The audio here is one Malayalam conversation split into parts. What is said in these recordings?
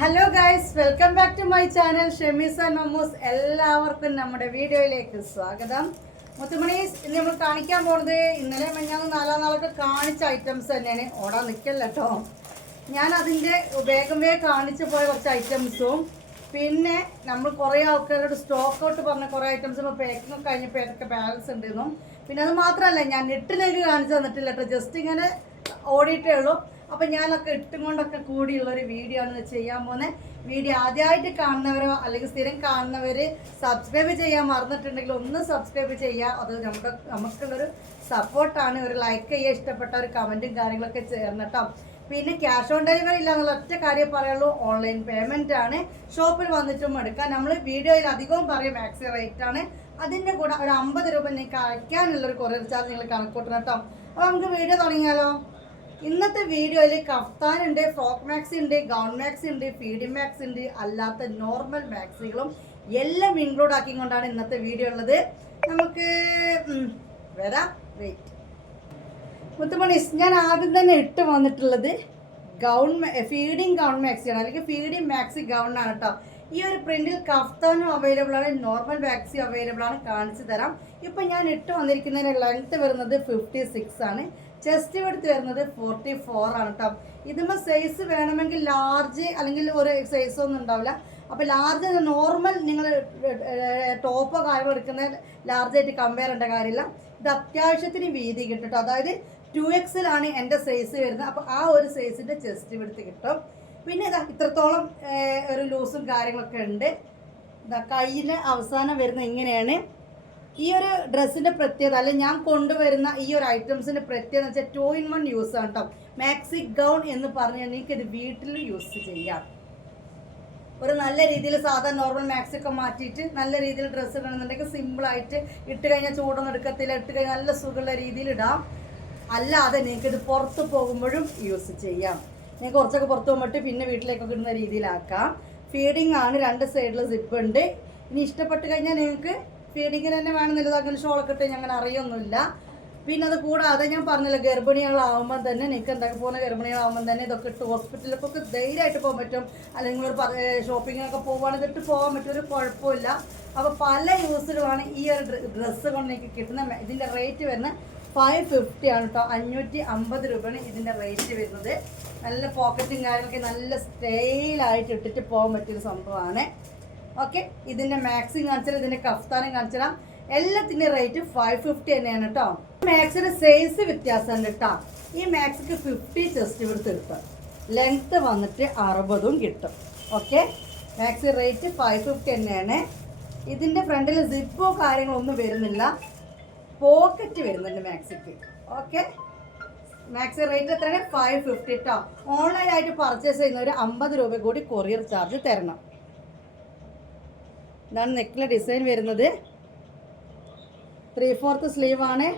Hello guys welcome back to my channel Shemees and Mammoos എല്ലാവർക്കും നമ്മുടെ വീഡിയോയിലേക്ക് സ്വാഗതം. മുത്തുമണീസ് ഇന്ന് നമ്മൾ കാണിക്കാൻ പോകുന്നത് ഇന്നലെ മഞ്ഞാന്ന് നാലാം നാളൊക്കെ കാണിച്ച ഐറ്റംസ് തന്നെയാണ്. ഓടാൻ നിൽക്കല്ല കേട്ടോ ഞാൻ അതിന്റെ വേഗം വേഗം കാണിച്ചു പോയ കുറച്ച് ഐറ്റംസും പിന്നെ നമ്മൾ കുറേ ആൾക്കാരോട് സ്റ്റോക്ക് ഔട്ട് പറഞ്ഞ കുറേ ഐറ്റംസ് ഇപ്പോൾ പാക്കിംഗ് കഴിഞ്ഞപ്പോൾ ഏതൊക്കെ ബാലൻസ് ഉണ്ടെന്നും. പിന്നെ അത് മാത്രമല്ല ഞാൻ നെറ്റിലേക്ക് കാണിച്ചു തന്നിട്ടില്ല കേട്ടോ ജസ്റ്റ് ഇങ്ങനെ ഓടിയിട്ടേ ഉള്ളൂ. അപ്പം ഞാനൊക്കെ ഇട്ടും കൊണ്ടൊക്കെ കൂടിയുള്ള ഒരു വീഡിയോ ആണ് ചെയ്യാൻ പോകുന്നത് വീഡിയോ ആദ്യമായിട്ട് കാണുന്നവരോ അല്ലെങ്കിൽ സ്ഥിരം കാണുന്നവര് സബ്സ്ക്രൈബ് ചെയ്യാൻ മറന്നിട്ടുണ്ടെങ്കിൽ ഒന്ന് സബ്സ്ക്രൈബ് ചെയ്യുക അത് നമ്മുടെ നമുക്കുള്ളൊരു സപ്പോർട്ടാണ് ഒരു ലൈക്ക് ചെയ്യുക ഇഷ്ടപ്പെട്ട ഒരു കമന്റും കാര്യങ്ങളൊക്കെ ചേർന്നിട്ടോ പിന്നെ ക്യാഷ് ഓൺ ഡെലിവറി ഇല്ല എന്നുള്ള ഒറ്റ കാര്യം പറയുള്ളൂ. ഓൺലൈൻ പേയ്മെന്റ് ആണ്. ഷോപ്പിൽ വന്നിട്ടും എടുക്കാം. നമ്മൾ വീഡിയോയിൽ അധികവും പറയും മാക്സി റേറ്റ് ആണ്. അതിന്റെ കൂടെ ഒരു അമ്പത് രൂപ നിങ്ങൾക്ക് അയക്കാനുള്ളൊരു കുറേ ചാർജ് നിങ്ങൾ കണക്കൂട്ടണം കേട്ടോ അപ്പോൾ നമുക്ക് വീഡിയോ തുടങ്ങിയാലോ? ഇന്നത്തെ വീഡിയോയിൽ കഫ്താൻ ഉണ്ട് ഫ്രോക്ക് മാക്സി ഉണ്ട് ഗൗൺ മാക്സി ഉണ്ട് ഫീഡിംഗ് മാക്സി ഉണ്ട് അല്ലാത്ത നോർമൽ മാക്സികളും എല്ലാം ഇൻക്ലൂഡ് ആക്കിക്കൊണ്ടാണ് ഇന്നത്തെ വീഡിയോ ഉള്ളത്. നമുക്ക് വരാം. വെയിറ്റ് മുത്തുമണീസ് ഞാൻ ആദ്യം തന്നെ ഇട്ട് വന്നിട്ടുള്ളത് ഗൗൺ ഫീഡിങ് ഗൗൺ മാക്സിയാണ് അല്ലെങ്കിൽ ഫീഡിങ് മാക്സി ഗൗൺ ആണ് കേട്ടോ ഈ ഒരു പ്രിന്റിൽ കഫ്താനും അവൈലബിൾ ആണ് നോർമൽ മാക്സി അവൈലബിൾ ആണ് കാണിച്ചു തരാം. ഇപ്പം ഞാൻ ഇട്ട് വന്നിരിക്കുന്നതിന് ലെങ്ത് വരുന്നത് ഫിഫ്റ്റി സിക്സ് ആണ്. ചെസ്റ്റ് വെടുത്ത് വരുന്നത് ഫോർട്ടി ഫോർ ആണ് കേട്ടോ ഇതിപ്പോൾ സൈസ് വേണമെങ്കിൽ ലാർജ് അല്ലെങ്കിൽ ഒരു സൈസ് ഒന്നും ഉണ്ടാവില്ല. അപ്പോൾ ലാർജ് നോർമൽ നിങ്ങൾ ടോപ്പോ കാര്യങ്ങളോ എടുക്കുന്ന ലാർജായിട്ട് കമ്പയർ ചെയ്യേണ്ട കാര്യമില്ല. ഇത് അത്യാവശ്യത്തിന് വീതി കിട്ടും കേട്ടോ അതായത് ടു എക്സിലാണ് എന്റെ സൈസ് വരുന്നത്. അപ്പോൾ ആ ഒരു സൈസിന്റെ ചെസ്റ്റ് വെടുത്ത് കിട്ടും. പിന്നെ ഇതാ ഇത്രത്തോളം ഒരു ലൂസും കാര്യങ്ങളൊക്കെ ഉണ്ട്. ഇതാ കയ്യിൽ അവസാനം വരുന്ന ഇങ്ങനെയാണ്. ഈ ഒരു ഡ്രസ്സിന്റെ പ്രത്യേകത അല്ലെ ഞാൻ കൊണ്ടുവരുന്ന ഈ ഒരു ഐറ്റംസിന്റെ പ്രത്യേകത എന്ന് വെച്ചാൽ ടു ഇൻ വൺ യൂസ് ആണ് കേട്ടോ മാക്സി ഗൗൺ എന്ന് പറഞ്ഞു നിങ്ങൾക്ക് ഇത് വീട്ടിൽ യൂസ് ചെയ്യാം. ഒരു നല്ല രീതിയിൽ സാധാ നോർമൽ മാക്സി മാറ്റിയിട്ട് നല്ല രീതിയിൽ ഡ്രസ്സ് ഇടണമെന്നുണ്ടെങ്കിൽ സിമ്പിളായിട്ട് ഇട്ട് കഴിഞ്ഞാൽ ചൂടൊന്നും എടുക്കത്തില്ല ഇട്ട് കഴിഞ്ഞാൽ നല്ല സുഖമുള്ള രീതിയിൽ ഇടാം. അല്ലാതെ നിങ്ങൾക്ക് ഇത് പുറത്ത് പോകുമ്പോഴും യൂസ് ചെയ്യാം. ഞാൻ കുറച്ചൊക്കെ പുറത്ത് പോകുമ്പോട്ട് പിന്നെ വീട്ടിലേക്കൊക്കെ ഇടുന്ന രീതിയിലാക്കാം. ഫീഡിങ് ആണ് രണ്ട് സൈഡിൽ സിപ്പ് ഉണ്ട്. ഇനി ഇഷ്ടപ്പെട്ട് കഴിഞ്ഞാൽ നിങ്ങൾക്ക് ഫീഡിങ്ങിന് തന്നെ വേണം അങ്ങനെ ഷോളൊക്കെ ഇട്ട് ഞാൻ അങ്ങനെ അറിയൊന്നുമില്ല. പിന്നെ അത് കൂടാതെ ഞാൻ പറഞ്ഞില്ല ഗർഭിണികളാവുമ്പോൾ തന്നെ എനിക്ക് എന്തൊക്കെ പോകുന്ന ഗർഭിണികളാവുമ്പോൾ തന്നെ ഇതൊക്കെ ഇട്ട് ഹോസ്പിറ്റലിലൊക്കെ ധൈര്യമായിട്ട് പോകാൻ പറ്റും. അല്ലെങ്കിൽ ഒരു ഷോപ്പിങ്ങിനൊക്കെ പോകുവാണെങ്കിൽ ഇട്ട് പോകാൻ പറ്റും ഒരു കുഴപ്പമില്ല. അപ്പോൾ പല യൂസിലുമാണ് ഈ ഒരു ഡ്രസ്സ് കൊണ്ട് എനിക്ക് കിട്ടുന്ന. ഇതിന്റെ റേറ്റ് വരുന്നത് ഫൈവ് ഫിഫ്റ്റി ആണ് കേട്ടോ അഞ്ഞൂറ്റി അമ്പത് രൂപയാണ് ഇതിന്റെ റേറ്റ് വരുന്നത്. നല്ല പോക്കറ്റും കാര്യങ്ങളൊക്കെ നല്ല സ്റ്റൈലായിട്ട് ഇട്ടിട്ട് പോകാൻ പറ്റിയൊരു സംഭവമാണ്. ഓക്കെ ഇതിന്റെ മാക്സിം കാണിച്ചാൽ ഇതിന്റെ കഫ്താനും കാണിച്ചാൽ എല്ലാത്തിന്റെ റേറ്റ് ഫൈവ് ഫിഫ്റ്റി തന്നെയാണ് കേട്ടോ മാക്സിന്റെ സൈസ് വ്യത്യാസമുണ്ട് കേട്ടോ ഈ മാക്സിക്ക് ഫിഫ്റ്റി ചെസ്റ്റ് ഇവിടുത്തെ കിട്ടും ലെങ്ത്ത് വന്നിട്ട് അറുപതും കിട്ടും. Okay maxi rate five fifty തന്നെയാണ്. ഇതിന്റെ ഫ്രണ്ടിൽ സിപ്പോ കാര്യങ്ങളൊന്നും വരുന്നില്ല. പോക്കറ്റ് വരുന്നുണ്ട് മാക്സിക്ക് ഓക്കെ മാക്സി റേറ്റ് എത്രയാണ്? ഫൈവ് ഫിഫ്റ്റി കേട്ടോ ഓൺലൈനായിട്ട് പർച്ചേസ് ചെയ്യുന്നവർ അമ്പത് രൂപ കൂടി കൊറിയർ ചാർജ് തരണം. ഇതാണ് നെക്കിലെ ഡിസൈൻ വരുന്നത്. ത്രീ ഫോർത്ത് സ്ലീവ് ആണ്.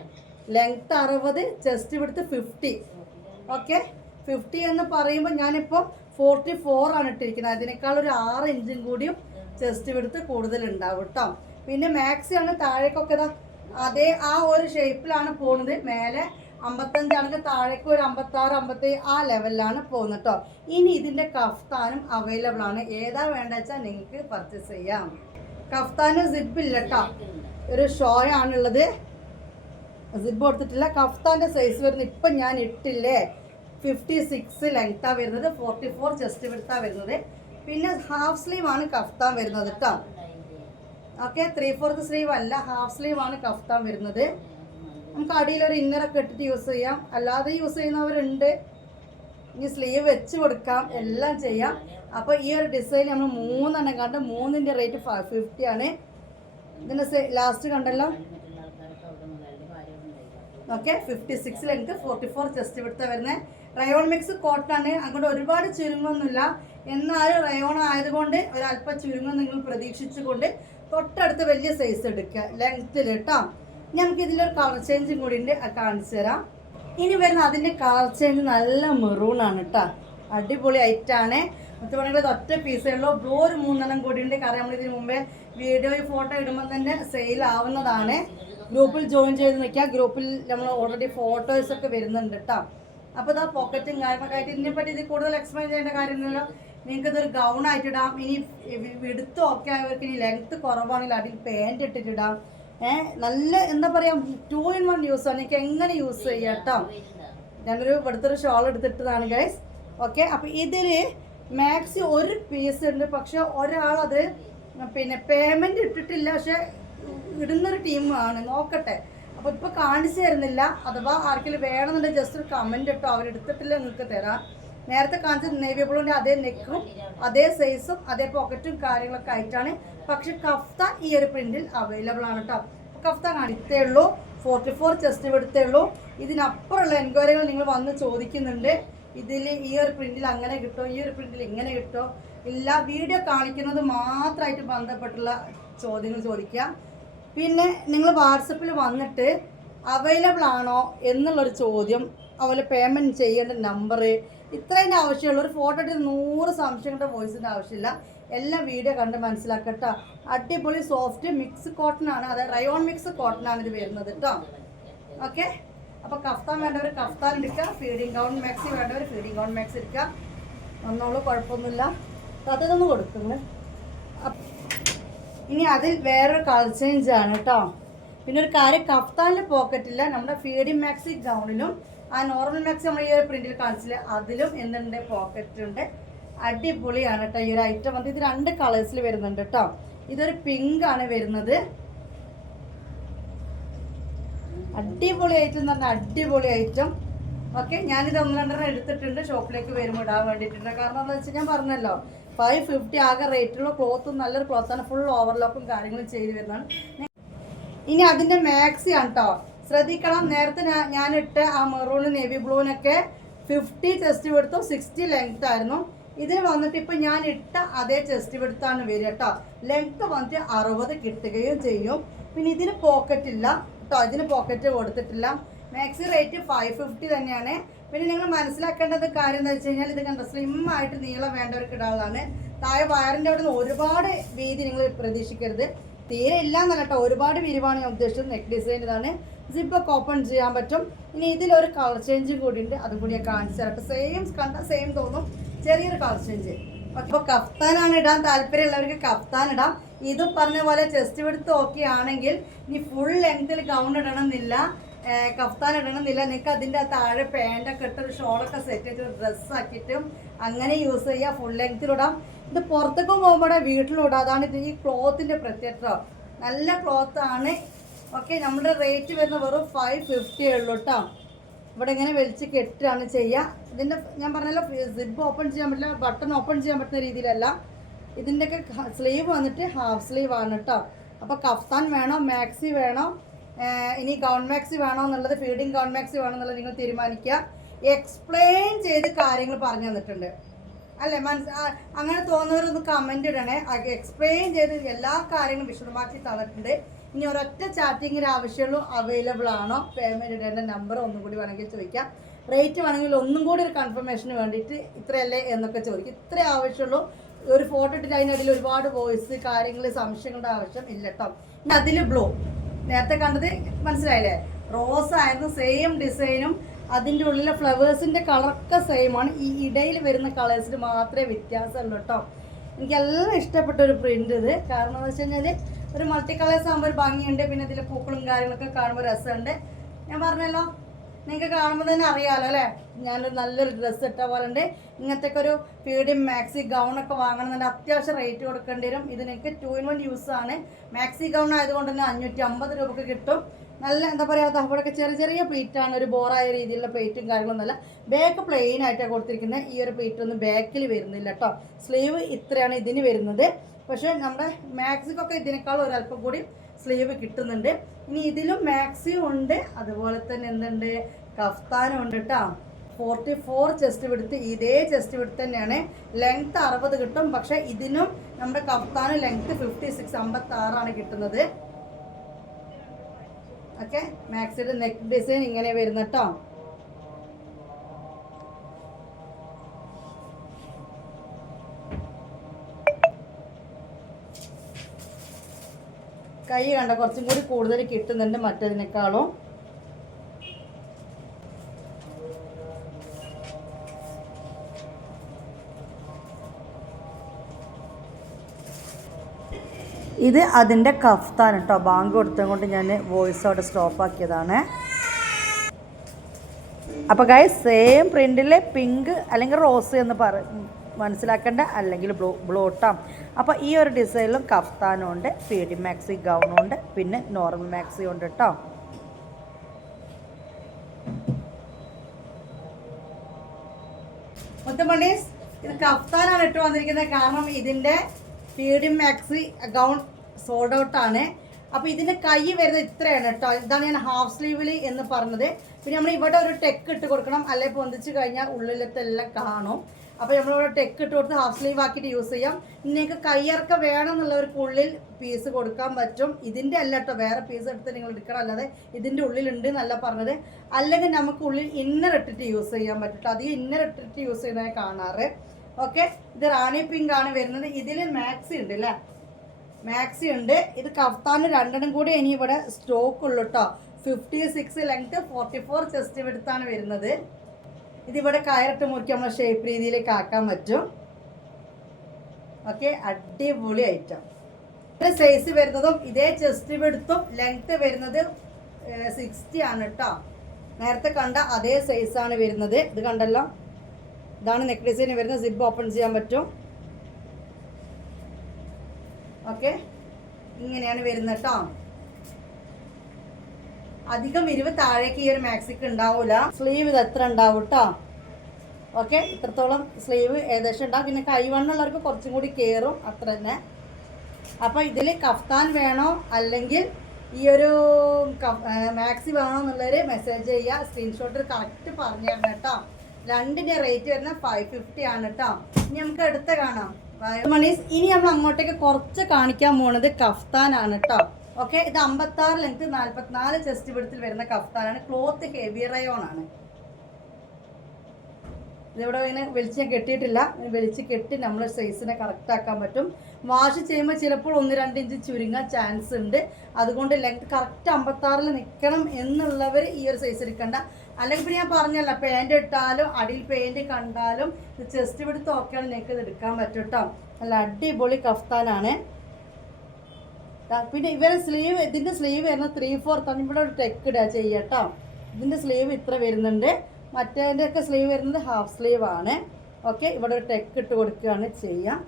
ലെങ്ത് അറുപത് ചെസ്റ്റ് വിടുത്ത് ഫിഫ്റ്റി ഓക്കെ ഫിഫ്റ്റി എന്ന് പറയുമ്പോൾ ഞാനിപ്പോൾ ഫോർട്ടി ഫോർ ആണ് ഇട്ടിരിക്കുന്നത്. അതിനേക്കാൾ ഒരു ആറ് ഇഞ്ചും കൂടിയും ചെസ്റ്റ് വിടുത്ത് കൂടുതൽ ഉണ്ടാവും കേട്ടോ പിന്നെ മാക്സി ആണ് താഴേക്കൊക്കെ ഇതാ. അതേ ആ ഒരു ഷേപ്പിലാണ് പോകുന്നത് മേലെ അമ്പത്തഞ്ചാണെങ്കിൽ താഴേക്ക് ഒരു അമ്പത്താറ് അമ്പത്തി ആ ലെവലിലാണ് പോകുന്നത് കേട്ടോ ഇനി ഇതിന്റെ കഫ്താനും അവൈലബിൾ ആണ്. ഏതാ വേണ്ട വെച്ചാൽ നിങ്ങൾക്ക് പർച്ചേസ് ചെയ്യാം. കഫ്താന് സിബ് ഇല്ല കേട്ടോ ഒരു ഷോ ആണുള്ളത് സിബ് കൊടുത്തിട്ടില്ല. കഫ്താന്റെ സൈസ് വരുന്നത് ഇപ്പം ഞാൻ ഇട്ടില്ലേ? ഫിഫ്റ്റി സിക്സ് ലെങ്ത്താണ് വരുന്നത്. ഫോർട്ടി ഫോർ ചെസ്റ്റ് വിടുത്താണ് വരുന്നത്. പിന്നെ ഹാഫ് സ്ലീവ് ആണ് കഫ്താൻ വരുന്നത് കേട്ടോ ഓക്കെ ത്രീ ഫോർത്ത് സ്ലീവ് അല്ല. ഹാഫ് സ്ലീവ് ആണ് കഫ്താൻ വരുന്നത്. നമുക്ക് അടിയിൽ ഒരു ഇന്നറൊക്കെ ഇട്ടിട്ട് യൂസ് ചെയ്യാം. അല്ലാതെ യൂസ് ചെയ്യുന്നവരുണ്ട്. ഇനി സ്ലീവ് വെച്ച് കൊടുക്കാം എല്ലാം ചെയ്യാം. അപ്പോൾ ഈ ഒരു ഡിസൈൻ നമ്മൾ മൂന്നെണ്ണം കണ്ട് മൂന്നിന്റെ റേറ്റ് ഫിഫ്റ്റി ആണ്. ഇതിന്റെ ലാസ്റ്റ് കണ്ടല്ലോ? Okay fifty six length forty four chest വിടുത്ത വരുന്നത് റയോൺ മിക്സ് കോട്ടൺ ആണ്. അങ്ങോട്ട് ഒരുപാട് ചുരുങ്ങൊന്നുമില്ല. എന്നാലും റയോൺ ആയതുകൊണ്ട് ഒരല്പം ചുരുങ്ങും നിങ്ങൾ പ്രതീക്ഷിച്ചുകൊണ്ട് തൊട്ടടുത്ത് വലിയ സൈസ് എടുക്കുക. ലെങ്ത്തിൽ കേട്ടോ നമുക്ക് ഇതിലൊരു കളർ ചേഞ്ചും കൂടി ഉണ്ട്. കാണിച്ചു തരാം. ഇനി വരുന്ന അതിന്റെ കളർ ചേഞ്ച് നല്ല മെറൂൺ ആണ് കേട്ടോ അടിപൊളി ഐറ്റാണ് മുത്തുമണികൾ ഒറ്റ പീസേ ഉള്ളൂ. ബ്ലൂ ഒരു മൂന്നെണ്ണം കൂടി ഉണ്ട്. കാരണം നമ്മൾ ഇതിന് മുമ്പേ വീഡിയോ ഫോട്ടോ ഇടുമ്പോൾ തന്നെ സെയിൽ ആവുന്നതാണ്. ഗ്രൂപ്പിൽ ജോയിൻ ചെയ്ത് നിൽക്കുക. ഗ്രൂപ്പിൽ നമ്മൾ ഓൾറെഡി ഫോട്ടോസ് ഒക്കെ വരുന്നുണ്ട് കേട്ടോ അപ്പോൾ ഇതാ പോക്കറ്റും കാര്യങ്ങളൊക്കെ ആയിട്ട് ഇതിനെ പറ്റി ഇത് കൂടുതൽ എക്സ്പ്ലെയിൻ ചെയ്യേണ്ട കാര്യമില്ലല്ലോ. നിങ്ങൾക്ക് ഇതൊരു ഗൗൺ ആയിട്ട് ഇടാം. ഇനി എടുത്ത് ഒക്കെ ആയവർക്ക് ഇനി ലെങ്ത് കുറവാണെങ്കിൽ അതിൽ പാന്റ് ഇട്ടിട്ടിടാം നല്ല എന്താ പറയാ ടു ഇൻ വൺ യൂസ് ആണ്. എനിക്ക് എങ്ങനെ യൂസ് ചെയ്യാം കേട്ടോ ഞാനൊരു ഇവിടുത്തെ ഷോൾ എടുത്തിട്ടതാണ് ഗൈസ് ഓക്കെ അപ്പൊ ഇതിൽ മാക്സി ഒരു പീസ് ഉണ്ട്. പക്ഷെ ഒരാൾ അത് പിന്നെ പേയ്മെന്റ് ഇട്ടിട്ടില്ല. പക്ഷെ ഇടുന്നൊരു ടീമാണ് നോക്കട്ടെ. അപ്പൊ ഇപ്പൊ കാണിച്ചു തരുന്നില്ല. അഥവാ ആർക്കെങ്കിലും വേണമെന്നുണ്ടെങ്കിൽ ജസ്റ്റ് ഒരു കമന്റ് ഇട്ടോ. അവരെടുത്തിട്ടില്ല നിങ്ങൾക്ക് തരാം. നേരത്തെ കാണിച്ച നേവി ബ്ലൂവിന്റെ അതേ നെക്കും അതേ സൈസും അതേ പോക്കറ്റും കാര്യങ്ങളൊക്കെ ആയിട്ടാണ്. പക്ഷെ കഫ്ത ഈ ഒരു പ്രിന്റിൽ അവൈലബിൾ ആണ് കേട്ടോ കഫ്ത കാണിത്തേ ഉള്ളൂ. ഫോർട്ടി ഫോർ ചെസ്റ്റ് എടുത്തേ ഉള്ളൂ. ഇതിനപ്പുറമുള്ള എൻക്വയറികൾ നിങ്ങൾ വന്ന് ചോദിക്കുന്നുണ്ട്. ഇതിൽ ഈ ഒരു പ്രിന്റിൽ അങ്ങനെ കിട്ടോ? ഈ ഒരു പ്രിന്റിൽ ഇങ്ങനെ കിട്ടോ? ഇല്ല വീഡിയോ കാണിക്കുന്നത് മാത്രമായിട്ട് ബന്ധപ്പെട്ടുള്ള ചോദ്യങ്ങൾ ചോദിക്കുക പിന്നെ നിങ്ങൾ വാട്സപ്പിൽ വന്നിട്ട് അവൈലബിൾ ആണോ എന്നുള്ളൊരു ചോദ്യം അതുപോലെ പേയ്മെന്റ് ചെയ്യേണ്ട നമ്പർ ഇത്രയും ആവശ്യമുള്ള ഒരു ഫോട്ടോ എടുത്ത് നൂറ് സംശയങ്ങളുടെ വോയിസിന്റെ ആവശ്യമില്ല. എല്ലാം വീഡിയോ കണ്ട് മനസ്സിലാക്കട്ടോ അടിപൊളി സോഫ്റ്റ് മിക്സ് കോട്ടൺ ആണ്. അതായത് റയോൺ മിക്സ് കോട്ടൺ ആണ് ഇത് വരുന്നത് കേട്ടോ ഓക്കെ അപ്പോൾ കഫ്താൻ വേണ്ടവർ കഫ്താൻ എടുക്കുക ഫീഡിങ് ഗൗൺ മാക്സി വേണ്ടവർ ഫീഡിങ് ഗൗൺ മാക്സി എടുക്കുക ഒന്നോളൂ കുഴപ്പമൊന്നുമില്ല. അതൊന്ന് കൊടുക്കുന്നു ഇനി അതിൽ വേറൊരു കളർ ചേഞ്ച് ആണ് കേട്ടോ പിന്നെ ഒരു കാര്യം കഫ്താനിൽ പോക്കറ്റില്ല നമ്മുടെ ഫീഡിങ് മാക്സി ഗൗണിലും ആ നോർമൽ മാക്സി നമ്മൾ ഈ ഒരു പ്രിന്റിൽ കാണിച്ചില്ല അതിലും എന്തുണ്ട് പോക്കറ്റ് ഉണ്ട്. അടിപൊളിയാണ് കേട്ടോ ഈ ഒരു ഐറ്റം വന്ന് ഇത് രണ്ട് കളേഴ്സിൽ വരുന്നുണ്ട് കേട്ടോ ഇതൊരു പിങ്ക് ആണ് വരുന്നത്. അടിപൊളി ഐറ്റം എന്ന് പറഞ്ഞാൽ അടിപൊളി ഐറ്റം ഓക്കെ ഞാനിത് ഒന്ന് രണ്ടെണ്ണം എടുത്തിട്ടുണ്ട്. ഷോപ്പിലേക്ക് വരുമ്പോൾ ഇടാൻ വേണ്ടിയിട്ടുണ്ട്. കാരണം എന്താ വെച്ചാൽ ഞാൻ പറഞ്ഞല്ലോ ഫൈവ് ഫിഫ്റ്റി ആകെ റേറ്റുള്ള ക്ലോത്തും നല്ലൊരു ക്ലോത്താണ് ഫുൾ ഓവർലോക്കും കാര്യങ്ങളും ചെയ്ത് വരുന്നതാണ്. ഇനി അതിന്റെ മാക്സി ആണ് കേട്ടോ ശ്രദ്ധിക്കണം. നേരത്തെ ഞാൻ ഇട്ട ആ മെറൂൺ നേവി ബ്ലൂവിനൊക്കെ ഫിഫ്റ്റി ചെസ്റ്റ് വിടുത്തും സിക്സ്റ്റി ലെങ്ത് ആയിരുന്നു. ഇതിന് വന്നിട്ട് ഇപ്പം ഞാൻ ഇട്ട അതേ ചെസ്റ്റ് വിടുത്താണ് വരിക കേട്ടോ ലെങ്ത് വന്നിട്ട് അറുപത് കിട്ടുകയും ചെയ്യും. പിന്നെ ഇതിന് പോക്കറ്റ് ഇല്ല കേട്ടോ ഇതിന് പോക്കറ്റ് കൊടുത്തിട്ടില്ല. മാക്സി റേറ്റ് ഫൈവ് ഫിഫ്റ്റി തന്നെയാണ്. പിന്നെ നിങ്ങൾ മനസ്സിലാക്കേണ്ടത് കാര്യം എന്താ വെച്ച് കഴിഞ്ഞാൽ ഇത് കണ്ട? സ്ലിം ആയിട്ട് നീളം വേണ്ടവർക്ക് ഇടാനുള്ളതാണ്. താഴെ വയറിന്റെ അവിടെ നിന്ന് ഒരുപാട് വീതി നിങ്ങൾ പ്രതീക്ഷിക്കരുത്. തീരെ ഇല്ല എന്നല്ല ഒരുപാട് വിരിവാണ് ഞാൻ ഉദ്ദേശിച്ചത്. നെക്ക് ഡിസൈൻ ഇതാണ്. ഒക്കെ ഓപ്പൺ ചെയ്യാൻ പറ്റും. ഇനി ഇതിലൊരു കളർ ചേഞ്ച് കൂടി ഉണ്ട്. അതും കൂടി ഞാൻ കാണിച്ചു തരാം. സെയിം കണ്ട സെയിം തോന്നും. ചെറിയൊരു കളർ ചേഞ്ച് അപ്പോൾ കഫ്താനാണ് ഇടാൻ താല്പര്യമുള്ളവർക്ക് കഫ്താൻ ഇടാം. ഇതും പറഞ്ഞ പോലെ ചെസ്റ്റ് എടുത്ത് ഓക്കെ ആണെങ്കിൽ ഇനി ഫുൾ ലെങ്ത്തിൽ ഗൗൺ ഇടണമെന്നില്ല. കഫ്താൻ ഇടണമെന്നില്ല. നിങ്ങൾക്ക് അതിന്റെ താഴെ പാന്റൊക്കെ ഇട്ട് ഒരു ഷോളൊക്കെ സെറ്റ് ചെയ്തിട്ട് ഡ്രസ്സാക്കിയിട്ടും അങ്ങനെ യൂസ് ചെയ്യുക ഫുൾ ലെങ്ത്തിലിടാം ഇത് പുറത്തേക്ക് പോകുമ്പോൾ വീട്ടിലൂടെ അതാണ് ഇത് ഈ ക്ലോത്തിന്റെ പ്രത്യേകത. നല്ല ക്ലോത്ത് ആണ്. ഓക്കെ നമ്മുടെ റേറ്റ് വരുന്ന വെറും ഫൈവ് ഫിഫ്റ്റി ഉള്ളൂ കേട്ടോ ഇവിടെ ഇങ്ങനെ വലിച്ച് കെട്ടുകയാണ് ചെയ്യുക. ഇതിന്റെ ഞാൻ പറഞ്ഞല്ലോ സിബ് ഓപ്പൺ ചെയ്യാൻ പറ്റില്ല ബട്ടൺ ഓപ്പൺ ചെയ്യാൻ പറ്റുന്ന രീതിയിലല്ല. ഇതിന്റെയൊക്കെ സ്ലീവ് വന്നിട്ട് ഹാഫ് സ്ലീവ് ആണ് കേട്ടോ അപ്പോൾ കഫ്താൻ വേണോ മാക്സി വേണോ. ഇനി ഗൗൺ മാക്സി വേണോ എന്നുള്ളത് ഫീഡിങ് ഗൗൺ മാക്സി വേണോ എന്നുള്ളത് നിങ്ങൾ തീരുമാനിക്കുക. എക്സ്പ്ലെയിൻ ചെയ്ത് കാര്യങ്ങൾ പറഞ്ഞു തന്നിട്ടുണ്ട്. അല്ലേ? മനസ് അങ്ങനെ തോന്നുന്നവരൊന്ന് കമന്റ് ഇടണേ. എക്സ്പ്ലെയിൻ ചെയ്ത് എല്ലാ കാര്യങ്ങളും വിശദമാക്കി തന്നിട്ടുണ്ട്. ഇനി ഒരൊറ്റ ചാറ്റിങ്ങിന് ആവശ്യമുള്ളൂ അവൈലബിൾ ആണോ? പേയ്മെന്റ് ഇടേണ്ട നമ്പർ ഒന്നും കൂടി വേണമെങ്കിൽ ചോദിക്കാം. റേറ്റ് വേണമെങ്കിൽ ഒന്നും കൂടി ഒരു കൺഫർമേഷന് വേണ്ടിയിട്ട് ഇത്രയല്ലേ എന്നൊക്കെ ചോദിക്കും. ഇത്രേ ആവശ്യമുള്ളൂ. ഒരു ഫോട്ടോ ഇട്ടിട്ട് അതിനിടയിൽ ഒരുപാട് വോയിസ് കാര്യങ്ങൾ സംശയങ്ങളുടെ ആവശ്യം ഇല്ല കേട്ടോ ഇനി അതിൽ ബ്ലൂ നേരത്തെ കണ്ടത് മനസ്സിലായില്ലേ? റോസ് ആയിരുന്നു സെയിം ഡിസൈനും അതിന്റെ ഉള്ളിലെ ഫ്ലവേഴ്സിന്റെ കളറൊക്കെ സെയിം ആണ്. ഈ ഇടയിൽ വരുന്ന കളേഴ്സിന് മാത്രമേ വ്യത്യാസമുള്ളൂ കേട്ടോ എനിക്കെല്ലാം ഇഷ്ടപ്പെട്ട ഒരു പ്രിന്റ് ഇത്. കാരണം എന്ന് വെച്ച് കഴിഞ്ഞാൽ ഒരു മൾട്ടി കളേഴ്സ് ആകുമ്പോൾ ഒരു ഭംഗിയുണ്ട്. പിന്നെ ഇതിലെ പൂക്കളും കാര്യങ്ങളൊക്കെ കാണുമ്പോൾ രസമുണ്ട്. ഞാൻ പറഞ്ഞല്ലോ നിങ്ങൾക്ക് കാണുമ്പോൾ തന്നെ അറിയാമല്ലോ അല്ലേ? ഞാനൊരു നല്ലൊരു ഡ്രസ്സ് ഇട്ട പോലെ ഉണ്ട്. ഇങ്ങനത്തെ ഒരു പീഡിയം മാക്സി ഗൗൺ ഒക്കെ വാങ്ങണമെന്നുണ്ടെങ്കിൽ അത്യാവശ്യം റേറ്റ് കൊടുക്കേണ്ടി വരും. ഇത് നിങ്ങൾക്ക് ടു ഇൻ വൺ യൂസ് ആണ്. മാക്സി ഗൗൺ ആയതുകൊണ്ട് തന്നെ അഞ്ഞൂറ്റി അമ്പത് രൂപക്ക് കിട്ടും. നല്ല എന്താ പറയുക അവിടെയൊക്കെ ചെറിയ ചെറിയ പ്ലേറ്റാണ് ഒരു ബോറായ രീതിയിലുള്ള പ്ലേറ്റും കാര്യങ്ങളൊന്നുമല്ല ബാക്ക് പ്ലെയിൻ ആയിട്ടാണ് കൊടുത്തിരിക്കുന്നത് ഈ ഒരു പ്ലേറ്റ് ഒന്നും ബാക്കിൽ വരുന്നില്ല കേട്ടോ സ്ലീവ് ഇത്രയാണ് ഇതിന് വരുന്നത്. പക്ഷേ നമ്മുടെ മാക്സിക്കൊക്കെ ഇതിനേക്കാൾ ഒരല്പം കൂടി സ്ലീവ് കിട്ടുന്നുണ്ട്. ഇനി ഇതിലും മാക്സിയും ഉണ്ട്. അതുപോലെ തന്നെ എന്തുണ്ട്? കഫ്താനും ഉണ്ട് കേട്ടോ ഫോർട്ടി ഫോർ ചെസ്റ്റ് വിടുത്ത് ഇതേ ചെസ്റ്റ് വിടുത്ത് തന്നെയാണ്. ലെങ്ത് അറുപത് കിട്ടും. പക്ഷെ ഇതിനും നമ്മുടെ കഫ്താനും ലെങ്ത് ഫിഫ്റ്റി സിക്സ് അമ്പത്തി ആറാണ് കിട്ടുന്നത് ഓക്കെ മാക്സിയുടെ നെക്ക് ഡിസൈൻ ഇങ്ങനെ വരുന്ന കേട്ടോ കൈ കണ്ട കുറച്ചും കൂടി കൂടുതൽ കിട്ടുന്നുണ്ട് മറ്റതിനേക്കാളും. ഇത് അതിന്റെ കഫ്താൻ കേട്ടോ ബാങ്ക് കൊടുത്തത് കൊണ്ട് ഞാൻ വോയിസ് അവിടെ സ്റ്റോപ്പാക്കിയതാണ് അപ്പോൾ ഗൈസ് സെയിം പ്രിന്റിൽ പിങ്ക് അല്ലെങ്കിൽ റോസ് എന്ന് പറ മനസ്സിലാക്കേണ്ട. അല്ലെങ്കിൽ ബ്ലൂ ബ്ലൂട്ടാം അപ്പോൾ ഈ ഒരു ഡിസൈനിലും കഫ്താനും ഉണ്ട് ഡി മാക്സി ഗൗണും ഉണ്ട് പിന്നെ നോർമൽ മാക്സി ഉണ്ട് കേട്ടോ മുത്തമണീസ് ഇത് കഫ്താനാണ് ഇട്ട് വന്നിരിക്കുന്നത്. കാരണം ഇതിന്റെ ഫീഡിം മാക്സി ഗൗൺ സോൾഡ് ഔട്ടാണ് അപ്പോൾ ഇതിന്റെ കൈ വരുന്നത് ഇത്രയാണ് കേട്ടോ. ഇതാണ് ഞാൻ ഹാഫ് സ്ലീവിൽ എന്ന് പറഞ്ഞത്. പിന്നെ നമ്മൾ ഇവിടെ ഒരു ടെക്ക് ഇട്ട് കൊടുക്കണം. അല്ലെങ്കിൽ പൊന്തിച്ച് കഴിഞ്ഞാൽ ഉള്ളിലത്തെ എല്ലാം കാണും അപ്പോൾ നമ്മളിവിടെ ടെക്ക് ഇട്ട് കൊടുത്ത് ഹാഫ് സ്ലീവ് ആക്കിയിട്ട് യൂസ് ചെയ്യാം. നിങ്ങൾക്ക് കയ്യിറക്ക വേണം എന്നുള്ളവർക്ക് ഉള്ളിൽ പീസ് കൊടുക്കാൻ പറ്റും. ഇതിന്റെ അല്ല കേട്ടോ. വേറെ പീസ് എടുത്ത് നിങ്ങൾ എടുക്കണം. അല്ലാതെ ഇതിന്റെ ഉള്ളിലുണ്ട് എന്നല്ല പറഞ്ഞത്. അല്ലെങ്കിൽ നമുക്ക് ഉള്ളിൽ ഇന്നർ ഇട്ടിട്ട് യൂസ് ചെയ്യാൻ പറ്റും. അധികം ഇന്നർ ഇട്ടിട്ട് യൂസ് ചെയ്യുന്നതായി കാണാറ്. ഓക്കെ ഇത് റാണി പിങ്ക് ആണ് വരുന്നത്. ഇതിൽ മാക്സി ഉണ്ട് അല്ലേ മാക്സി ഉണ്ട്. ഇത് കഫ്താന് രണ്ടെണ്ണം കൂടി ഇനി ഇവിടെ സ്റ്റോക്ക് ഉള്ളു കേട്ടോ fifty six length forty four chest എടുത്താണ് വരുന്നത് ഇതിവിടെ കയറിട്ട് മുറിക്കി നമ്മൾ ഷേപ്പ് രീതിയിലേക്ക് ആക്കാൻ പറ്റും. ഓക്കെ അടിപൊളി ഐറ്റം ഇവിടെ സൈസ് വരുന്നതും ഇതേ ചെസ്റ്റ് എടുത്തും ലെങ്ത് വരുന്നത് സിക്സ്റ്റി ആണ് കേട്ടോ നേരത്തെ കണ്ട അതേ സൈസാണ് വരുന്നത്. ഇത് കണ്ടല്ലോ? ഇതാണ് നെക്ക് ഡിസൈൻ വരുന്നത് സിബ് ഓപ്പൺ ചെയ്യാൻ പറ്റും. ഓക്കെ ഇങ്ങനെയാണ് വരുന്നത് കേട്ടോ അധികം ഇരുവ് താഴേക്ക് ഈ ഒരു മാക്സിക്ക് ഉണ്ടാവൂല. സ്ലീവ് ഇത് എത്ര ഉണ്ടാവും കേട്ടോ ഓക്കെ ഇത്രത്തോളം സ്ലീവ് ഏകദേശം ഉണ്ടാവും. പിന്നെ കൈവണ്ണുള്ളവർക്ക് കുറച്ചും കൂടി കയറും അത്ര തന്നെ. അപ്പോൾ ഇതിൽ കഫ്താൻ വേണോ? അല്ലെങ്കിൽ ഈ ഒരു മാക്സി വേണോ എന്നുള്ളവർ മെസ്സേജ് ചെയ്യുക. സ്ക്രീൻഷോട്ട് കറക്റ്റ് പറഞ്ഞു തരണം കേട്ടോ രണ്ടിന്റെ റേറ്റ് വരുന്ന ഫൈവ് ഫിഫ്റ്റി ആണ് കേട്ടോ ഇനി നമുക്ക് അടുത്ത കാണാം. മണീസ് ഇനി നമ്മൾ അങ്ങോട്ടേക്ക് കുറച്ച് കാണിക്കാൻ പോണത് കഫ്താനാണ് കേട്ടോ ഓക്കെ ഇത് അമ്പത്താറ് ലെങ്ത് നാൽപ്പത്തിനാല് ചെസ്റ്റ് വിടത്തിൽ വരുന്ന കഫ്താനാണ് ക്ലോത്ത് ഹെവി റയോൺ ആണ്. ഇതിവിടെ ഇങ്ങനെ വെളിച്ച് കെട്ടിയിട്ടില്ല. വെളിച്ച് കെട്ടി നമ്മൾ സൈസിനെ കറക്റ്റ് ആക്കാൻ പറ്റും. വാഷ് ചെയ്യുമ്പോൾ ചിലപ്പോൾ ഒന്ന് രണ്ട് ഇഞ്ച് ചുരുങ്ങാൻ ചാൻസ് ഉണ്ട്. അതുകൊണ്ട് ലെങ്ത് കറക്റ്റ് അമ്പത്താറിൽ നിൽക്കണം എന്നുള്ളവർ ഈ ഒരു സൈസ് എടുക്കണ്ട അല്ലെങ്കിൽ പിന്നെ ഞാൻ പറഞ്ഞല്ല പാന്റ് ഇട്ടാലും അടിയിൽ പെയിന്റ് കണ്ടാലും ചെസ്റ്റ് വിടുത്ത് ഓക്കെയാണ് നിങ്ങൾക്ക് ഇത് എടുക്കാൻ പറ്റും കേട്ടോ നല്ല അടിപൊളി കഫ്താനാണ്. പിന്നെ ഇവരെ സ്ലീവ് ഇതിന്റെ സ്ലീവ് വരുന്നത് ത്രീ ഫോർത്താണ് ഇവിടെ ഒരു ടെക്ക് ഇടുക ചെയ്യുക കേട്ടോ ഇതിന്റെ സ്ലീവ് ഇത്ര വരുന്നുണ്ട്. മറ്റേതിന്റെ ഒക്കെ സ്ലീവ് വരുന്നത് ഹാഫ് സ്ലീവ് ആണ്. ഓക്കെ ഇവിടെ ഒരു ടെക്ക് ഇട്ട് കൊടുക്കുകയാണ് ചെയ്യുക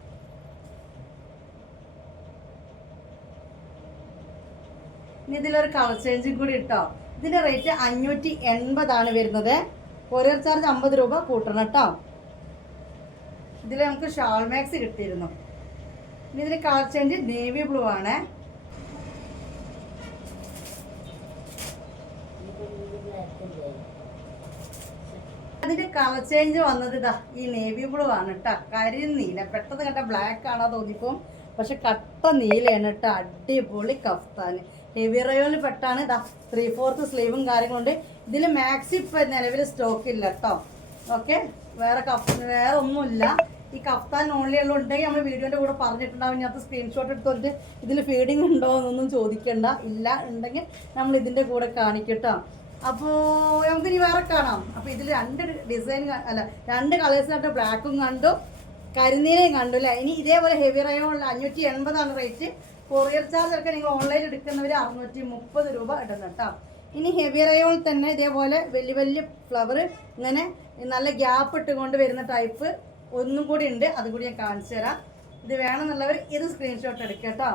ഇനി ഇതിലൊരു കളർ ചേഞ്ചും കൂടി ഇട്ടോ. ഇതിന്റെ റേറ്റ് അഞ്ഞൂറ്റി എൺപതാണ് വരുന്നത്. കൊറിയർ ചാർജ് അമ്പത് രൂപ കൂട്ടണം കേട്ടോ ഇതിൽ നമുക്ക് ഷാൾമാക്സ് കിട്ടിയിരുന്നു. ഇനി ഇതിന് കളർ ചേഞ്ച് നേവി ബ്ലൂ ആണ്. അതിന്റെ കളർ ചേഞ്ച് വന്നത് ഇതാ ഈ നേവി ബ്ലൂ ആണ് കേട്ടോ കരി നീല. പെട്ടെന്ന് കണ്ട ബ്ലാക്ക് ആണോ തോന്നിപ്പോ പക്ഷെ കട്ട നീലയാണ് കേട്ടോ അടിപൊളി കഫ്താന്. ഹെവി റയോണിൽ പെട്ടാണ്. ഇതാ ത്രീ ഫോർത്ത് സ്ലീവും കാര്യങ്ങളുണ്ട്. ഇതിൽ മാക്സി ഇപ്പം നിലവിൽ സ്റ്റോക്ക് ഇല്ല കേട്ടോ ഓക്കെ വേറെ കഫ് വേറെ ഒന്നുമില്ല. ഈ കഫ്താൻ ഓൺലി ഉള്ള ഉണ്ടെങ്കിൽ നമ്മൾ വീഡിയോന്റെ കൂടെ പറഞ്ഞിട്ടുണ്ടാവും. ഇതിനകത്ത് സ്ക്രീൻഷോട്ട് എടുത്തോണ്ട് ഇതിൽ ഫീഡിങ് ഉണ്ടോ എന്നൊന്നും ചോദിക്കണ്ട. ഇല്ല ഉണ്ടെങ്കിൽ നമ്മൾ ഇതിന്റെ കൂടെ കാണിക്കട്ടോ അപ്പോൾ നമുക്ക് ഇനി വേറെ കാണാം. അപ്പോൾ ഇതിൽ രണ്ട് ഡിസൈൻ അല്ല രണ്ട് കളേഴ്സിനായിട്ട് ബ്ലാക്കും കണ്ടു. കരിനീലയും കണ്ടു അല്ലേ ഇനി ഇതേപോലെ ഹെവി റയോണിൽ അഞ്ഞൂറ്റി എൺപതാണ് റേറ്റ് കൊറിയർ ചാർജ് ഒക്കെ നിങ്ങൾ ഓൺലൈനിൽ എടുക്കുന്നവർ അറുന്നൂറ്റി മുപ്പത് രൂപ ഇടുന്നു കേട്ടോ. ഇനി ഹെവി റയോൾ തന്നെ ഇതേപോലെ വലിയ വലിയ ഫ്ലവർ ഇങ്ങനെ നല്ല ഗ്യാപ്പ് ഇട്ടുകൊണ്ട് വരുന്ന ടൈപ്പ് ഒന്നും കൂടി ഉണ്ട്. അതും കൂടി ഞാൻ കാണിച്ചു തരാം. ഇത് വേണമെന്നുള്ളവർ ഇത് സ്ക്രീൻഷോട്ട് എടുക്കുക കേട്ടോ.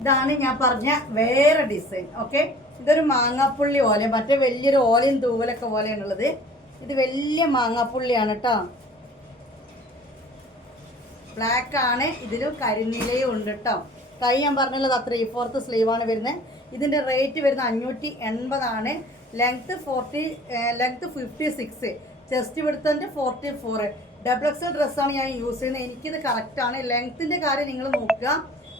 ഇതാണ് ഞാൻ പറഞ്ഞ വേറെ ഡിസൈൻ ഓക്കെ ഇതൊരു മാങ്ങാപ്പുള്ളി ഓല മറ്റേ വലിയൊരു ഓലയും തൂവലൊക്കെ പോലെയാണുള്ളത് ഇത് വലിയ മാങ്ങാപ്പുള്ളിയാണ് കേട്ടോ. ബ്ലാക്ക് ആണ്. ഇതിലും കരിനിലയും ഉണ്ട് കേട്ടോ കൈ ഞാൻ പറഞ്ഞുള്ളത് ത്രീ ഫോർത്ത് സ്ലീവാണ് വരുന്നത് ഇതിന്റെ റേറ്റ് വരുന്നത് അഞ്ഞൂറ്റി എൺപതാണ് length forty length fifty six chest വിടുത്തതിന്റെ forty four double XL ഡ്രസ്സാണ് ഞാൻ യൂസ് ചെയ്യുന്നത്. എനിക്കിത് കറക്റ്റാണ് ലെങ്ത്തിന്റെ കാര്യം നിങ്ങൾ നോക്കുക.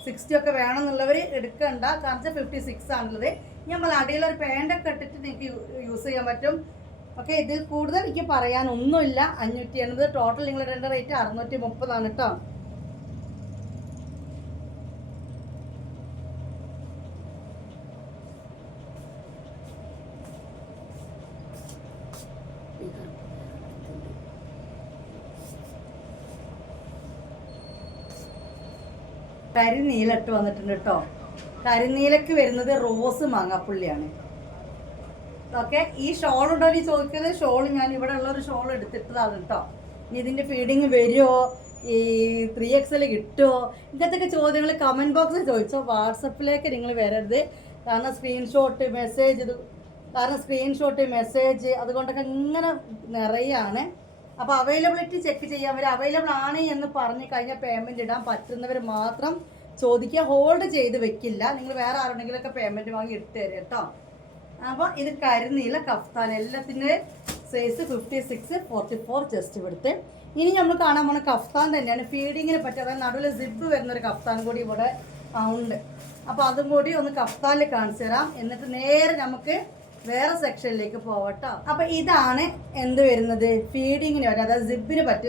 സിക്സ്റ്റി ഒക്കെ വേണമെന്നുള്ളവർ എടുക്കണ്ട. കാരണം ഫിഫ്റ്റി സിക്സ് ആണുള്ളത്. നമ്മൾ അടിയിലൊരു പാന്റൊക്കെ ഇട്ടിട്ട് നിങ്ങൾക്ക് യൂസ് ചെയ്യാൻ പറ്റും. ഓക്കെ ഇതിൽ കൂടുതൽ എനിക്ക് പറയാനൊന്നുമില്ല. അഞ്ഞൂറ്റി എൺപത് ടോട്ടൽ നിങ്ങൾ രണ്ട് റേറ്റ് അറുന്നൂറ്റി മുപ്പതാണ് കേട്ടോ കരിനീലട്ട് വന്നിട്ടുണ്ട് കേട്ടോ കരിനീലക്ക് വരുന്നത് റോസ് മാങ്ങാപ്പുള്ളിയാണ്. ഓക്കെ ഈ ഷോൾ ഉണ്ടോ നീ ചോദിക്കുന്നത് ഷോൾ ഞാൻ ഇവിടെ ഉള്ള ഒരു ഷോൾ എടുത്തിട്ടതാണ് കേട്ടോ ഇനി ഇതിന്റെ ഫീഡിങ് വരുമോ ഈ ത്രീ എക്സൽ കിട്ടുമോ ഇങ്ങനത്തെ ചോദ്യങ്ങൾ കമന്റ് ബോക്സിൽ ചോദിച്ചോ. വാട്സപ്പിലേക്ക് നിങ്ങൾ വരരുത്. കാരണം സ്ക്രീൻഷോട്ട് മെസ്സേജ് ഇത് കാരണം സ്ക്രീൻഷോട്ട് മെസ്സേജ് അതുകൊണ്ടൊക്കെ ഇങ്ങനെ നിറയാണ്. അപ്പോൾ അവൈലബിലിറ്റി ചെക്ക് ചെയ്യാൻ വരെ അവൈലബിൾ ആണ് എന്ന് പറഞ്ഞ് കഴിഞ്ഞാൽ പേയ്മെന്റ് ഇടാൻ പറ്റുന്നവർ മാത്രം ചോദിക്കുക. ഹോൾഡ് ചെയ്ത് വെക്കില്ല. നിങ്ങൾ വേറെ ആരുടെങ്കിലൊക്കെ പേയ്മെന്റ് വാങ്ങി ഇട്ട് തരും കേട്ടോ അപ്പോൾ ഇത് കരിനീല കഫ്താൻ. എല്ലാത്തിന്റെ size fifty six forty four just ഇവിടുത്തെ ഇനി നമ്മൾ കാണാൻ പോണ കഫ്താൻ തന്നെയാണ്. ഫീഡിങ്ങിനെ പറ്റി അതായത് നടുവിൽ സിബ് വരുന്ന ഒരു കഫ്താൻ കൂടി ഇവിടെ ഉണ്ട്. അപ്പോൾ അതും കൂടി ഒന്ന് കഫ്താനിൽ കാണിച്ചു തരാം. എന്നിട്ട് നേരെ നമുക്ക് വേറെ സെക്ഷനിലേക്ക് പോവട്ടോ. അപ്പോൾ ഇതാണ് എന്ത് വരുന്നത്? ഫീഡിങ്ങിന് വരെ അതായത് സിബിന് പറ്റി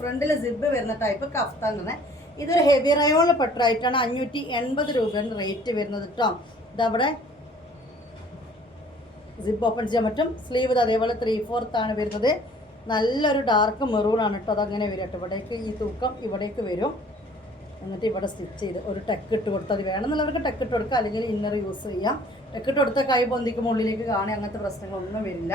ഫ്രണ്ടിൽ സിബ് വരുന്ന ടൈപ്പ് കഫ്താൻ തന്നെ ഇതൊരു ഹെവി റയോണിൽ പെട്ടറായിട്ടാണ് അഞ്ഞൂറ്റി എൺപത് രൂപയാണ് റേറ്റ് വരുന്നത് കേട്ടോ ഇതവിടെ സിപ്പ് ഓപ്പൺ ചെയ്യാൻ പറ്റും. സ്ലീവ് അതേപോലെ ത്രീ ആണ് വരുന്നത്. നല്ലൊരു ഡാർക്ക് മെറൂൺ ആണ് കേട്ടോ അതങ്ങനെ വരും കേട്ടോ ഇവിടേക്ക് ഈ തൂക്കം ഇവിടേക്ക് വരും. എന്നിട്ട് ഇവിടെ സ്റ്റിച്ച് ചെയ്ത് ഒരു ടെക്ക് ഇട്ട് കൊടുത്താൽ അത് വേണമെന്നുള്ളവർക്ക് ടെക്ക് ഇട്ട് കൊടുക്കുക അല്ലെങ്കിൽ ഇന്നർ യൂസ് ചെയ്യാം. ടെക്ക് ഇട്ട് കൊടുത്താൽ കൈ പൊന്തിക്കുമ്പോൾ ഉള്ളിലേക്ക് കാണുക അങ്ങനത്തെ പ്രശ്നങ്ങളൊന്നും വരില്ല.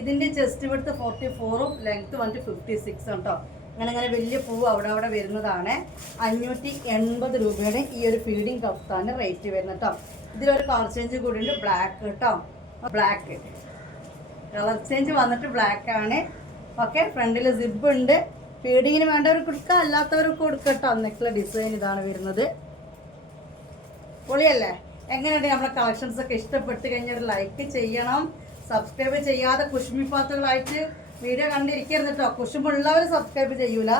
ഇതിന്റെ ചെസ്റ്റ് വിടുത്ത് ഫോർട്ടി ഫോറും ലെങ്ത്ത് വന്നിട്ട് ഫിഫ്റ്റി സിക്സ് കേട്ടോ അങ്ങനെ അങ്ങനെ വലിയ പൂവ് അവിടെ അവിടെ വരുന്നതാണ്. അഞ്ഞൂറ്റി എൺപത് രൂപയുടെ ഈ ഒരു ഫീഡിങ് കഫ്താണ് റേറ്റ് വരുന്നത് കേട്ടോ ഇതിലൊരു കളർ ചേഞ്ച് കൂടി ഉണ്ട് ബ്ലാക്ക് കേട്ടോ ബ്ലാക്ക് കളർ ചേഞ്ച് വന്നിട്ട് ബ്ലാക്ക് ആണ്. ഓക്കെ ഫ്രണ്ടിൽ സിബ് ഉണ്ട്. പീഡിങ്ങിന് വേണ്ടവർക്ക് കൊടുക്കുക അല്ലാത്തവർക്ക് കൊടുക്കട്ടോ. അന്നൊക്കെയുള്ള ഡിസൈൻ ഇതാണ് വരുന്നത്. പൊളിയല്ലേ? എങ്ങനെയുണ്ട് നമ്മളെ കളക്ഷൻസ് ഒക്കെ ഇഷ്ടപ്പെട്ട് കഴിഞ്ഞാൽ ലൈക്ക് ചെയ്യണം. സബ്സ്ക്രൈബ് ചെയ്യാതെ കുശുമിപ്പാത്തുകളായിട്ട് വീഡിയോ കണ്ടിരിക്കരുത് കേട്ടോ കുശുമുള്ളവർ സബ്സ്ക്രൈബ് ചെയ്യൂല.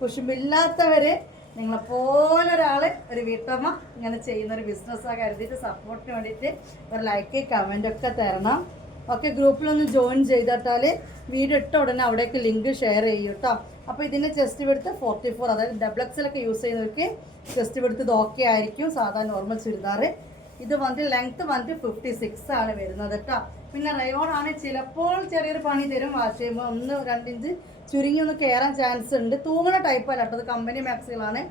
കുശുമ്പില്ലാത്തവര് നിങ്ങളെ പോലെ ഒരാൾ ഒരു വീട്ടമ്മ ഇങ്ങനെ ചെയ്യുന്ന ഒരു ബിസിനസ്സാണ് കരുതിയിട്ട് സപ്പോർട്ടിന് വേണ്ടിയിട്ട് ഒരു ലൈക്ക് കമന്റ് ഒക്കെ തരണം. ഒക്കെ ഗ്രൂപ്പിലൊന്ന് ജോയിൻ ചെയ്തിട്ടാൽ വീഡിയോ ഇട്ട ഉടനെ അവിടേക്ക് ലിങ്ക് ഷെയർ ചെയ്യും കേട്ടോ അപ്പോൾ ഇതിന്റെ ചെസ്റ്റ് എടുത്ത് ഫോർട്ടി ഫോർ അതായത് ഡബിൾ എക്സലൊക്കെ യൂസ് ചെയ്യുന്നവർക്ക് ചെസ്റ്റ് എടുത്ത് ഇത് ഓക്കെ ആയിരിക്കും. സാധാരണ നോർമൽ ചുരിദാറ് ഇത് വന്നിട്ട് ലെങ്ത് വന്നിട്ട് ഫിഫ്റ്റി സിക്സ് ആണ് വരുന്നത് കേട്ടോ പിന്നെ റയോൺ ആണ് ചിലപ്പോൾ ചെറിയൊരു പണി തരും. വാഷ് ചെയ്യുമ്പോൾ ഒന്ന് രണ്ടിഞ്ച് ചുരുങ്ങി ഒന്ന് കയറാൻ ചാൻസ് ഉണ്ട്. തൂങ്ങണ ടൈപ്പ് അല്ല കേട്ടോ. കമ്പനി മാക്സികളാണ്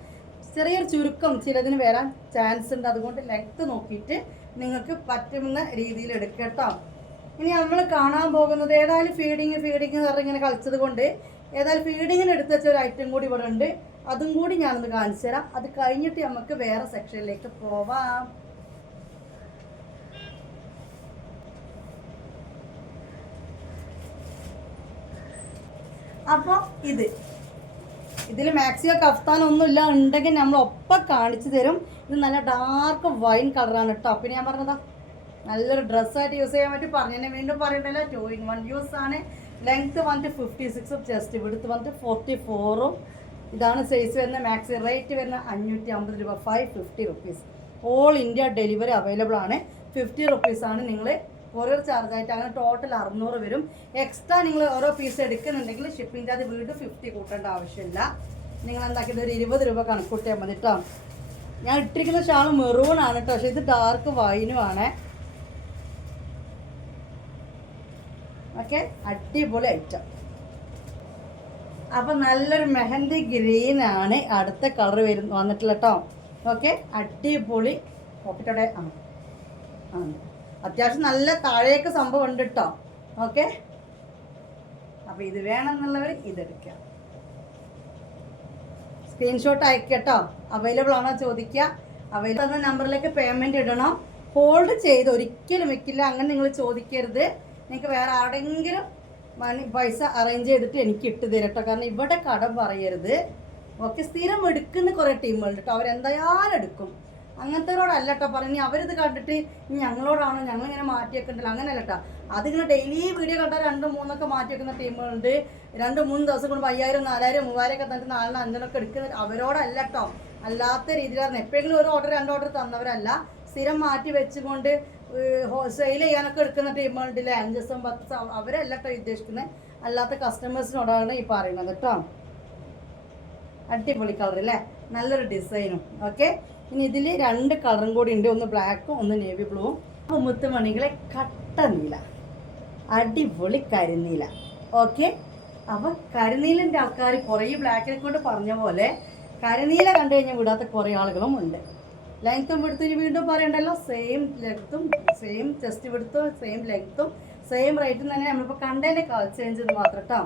ചെറിയൊരു ചുരുക്കം ചിലതിന് വരാൻ ചാൻസ് ഉണ്ട്. അതുകൊണ്ട് ലെങ്ത് നോക്കിയിട്ട് നിങ്ങൾക്ക് പറ്റുന്ന രീതിയിൽ എടുക്കട്ടോ കേട്ടോ. ഇനി നമ്മൾ കാണാൻ പോകുന്നത് ഏതായാലും ഫീഡിങ് ഫീഡിങ് എന്ന് പറഞ്ഞ് ഇങ്ങനെ കളിച്ചത് കൊണ്ട് ഏതായാലും ഫീഡിങ്ങിന് എടുത്ത് വെച്ച ഒരു ഐറ്റം കൂടി ഇവിടെ ഉണ്ട്. അതും കൂടി ഞാനൊന്ന് കാണിച്ചു തരാം. അത് കഴിഞ്ഞിട്ട് നമുക്ക് വേറെ സെക്ഷനിലേക്ക് പോവാം. അപ്പോൾ ഇത്. ഇതിൽ മാക്സിമം കഫ്താൻ ഒന്നുമില്ല ഉണ്ടെങ്കിൽ നമ്മൾ ഒപ്പം കാണിച്ചു തരും. ഇത് നല്ല ഡാർക്ക് വൈൻ കളറാണ് കേട്ടോ പിന്നെ ഞാൻ പറഞ്ഞതാ നല്ലൊരു ഡ്രസ്സായിട്ട് യൂസ് ചെയ്യാൻ പറ്റി. പറഞ്ഞതിനെ വീണ്ടും പറയണ്ടല്ലോ. ടു ഇൻ വൺ യൂസ് ആണ്. ലെങ്ത്ത് വന്നിട്ട് ഫിഫ്റ്റി സിക്സും ചെസ്റ്റ് വിടുത്ത് വന്നിട്ട് ഫോർട്ടി ഫോറും ഇതാണ് സൈസ് വരുന്ന മാക്സി റേറ്റ് വരുന്ന അഞ്ഞൂറ്റി അമ്പത് രൂപ. Five fifty rupees all India delivery available ആണ്. ഫിഫ്റ്റി റുപ്പീസാണ് നിങ്ങൾ കൊറിയർ ചാർജ് ആയിട്ട് അങ്ങനെ ടോട്ടൽ അറുന്നൂറ് വരും. എക്സ്ട്രാ നിങ്ങൾ ഓരോ പീസ് എടുക്കുന്നുണ്ടെങ്കിൽ ഷിപ്പിംഗ് ചാർജ് വീണ്ടും ഫിഫ്റ്റി കൂട്ടേണ്ട ആവശ്യമില്ല. നിങ്ങൾ എന്താക്കിയത് ഒരു ഇരുപത് രൂപ കണക്കൂട്ടിയാൽ മതി കേട്ടോ ഞാൻ ഇട്ടിരിക്കുന്ന ഷാൾ മെറൂൺ ആണ് കേട്ടോ പക്ഷേ ഇത് ഡാർക്ക് വൈനും ആണ്. ഓക്കെ അടിപൊളി ഐറ്റം അപ്പം നല്ലൊരു മെഹന്തി ഗ്രീൻ ആണ്. അടുത്ത കളർ വരുന്ന വന്നിട്ടില്ല കേട്ടോ ഓക്കെ അടിപൊളി. പോക്കറ്റോടെ ആ. ആ. അത്യാവശ്യം നല്ല താഴേക്ക് സംഭവം ഉണ്ട് കേട്ടോ ഓക്കെ? അപ്പോൾ ഇത് വേണമെന്നുള്ളവർ ഇതെടുക്കുക സ്ക്രീൻഷോട്ട് അയക്കട്ടോ അവൈലബിൾ ആണോ ചോദിക്കുക അവൈലബിൾ എന്ന നമ്പറിലേക്ക് പേയ്മെന്റ് ഇടണം. ഹോൾഡ് ചെയ്ത് ഒരിക്കലും വെക്കില്ല. അങ്ങനെ നിങ്ങൾ ചോദിക്കരുത്. നിങ്ങൾക്ക് വേറെ ആരുടെങ്കിലും മണി പൈസ അറേഞ്ച് ചെയ്തിട്ട് എനിക്ക് ഇട്ട് തരട്ടോ കാരണം ഇവിടെ കടം പറയരുത്. ഓക്കെ? സ്ഥിരം എടുക്കുന്ന കുറേ ടീമുകളുണ്ട് കേട്ടോ അവരെന്തായാലും എടുക്കും. അങ്ങനത്തെവരോടല്ല കേട്ടോ പറഞ്ഞു അവരിത് കണ്ടിട്ട് ഞങ്ങളോടാണോ? ഞങ്ങൾ ഇങ്ങനെ മാറ്റി വെക്കണ്ടല്ലോ അങ്ങനെയല്ല കേട്ടോ അതിങ്ങനെ ഡെയിലി വീഡിയോ കണ്ടാൽ രണ്ടും മൂന്നൊക്കെ മാറ്റി വെക്കുന്ന ടീമുകളുണ്ട് രണ്ട് മൂന്ന് ദിവസം കൊണ്ട് അയ്യായിരം നാലായിരം മൂവായിരം ഒക്കെ തന്നിട്ട് നാലിന് അഞ്ചിനൊക്കെ എടുക്കുന്ന അവരോടല്ല കേട്ടോ അല്ലാത്ത രീതിയിലാണ് എപ്പോഴെങ്കിലും ഒരു ഓർഡർ രണ്ട് ഓർഡർ തന്നവരല്ല. സ്ഥിരം മാറ്റി വെച്ചുകൊണ്ട് സെയിൽ ചെയ്യാനൊക്കെ എടുക്കുന്ന ടീമുകളുണ്ടല്ലേ അഞ്ച് ദിവസം പത്ത് ദിവസം അവരല്ല കേട്ടോ ഉദ്ദേശിക്കുന്നത്. അല്ലാത്ത കസ്റ്റമേഴ്സിനോടാണ് ഈ പറയുന്നത് കേട്ടോ. അടിപൊളി കളർ അല്ലേ നല്ലൊരു ഡിസൈനും ഓക്കെ ഇനി ഇതിൽ രണ്ട് കളറും കൂടി ഉണ്ട്. ഒന്ന് ബ്ലാക്കും ഒന്ന് നേവി ബ്ലൂവും അപ്പോൾ മുത്തുമണികളെ കട്ട നീല. അടിപൊളി കരിനീല. ഓക്കെ അപ്പോൾ കരിനീലിന്റെ ആൾക്കാർ കുറേ ബ്ലാക്കിനെ കൊണ്ട് പറഞ്ഞ പോലെ കരിനീല കണ്ടു കഴിഞ്ഞാൽ വിടാത്ത കുറേ ആളുകളും ഉണ്ട്. ലെങ്ത്തും വിടുത്തും വീണ്ടും പറയണ്ടല്ലോ. സെയിം ലെങ്ത്തും സെയിം ചെസ്റ്റ് വിടുത്തും സെയിം ലെങ്ത്തും സെയിം റേറ്റും തന്നെ നമ്മളിപ്പോൾ കണ്ടതിന്റെ കളർ ചേഞ്ച് ചെയ്ത് മാത്രം കേട്ടോ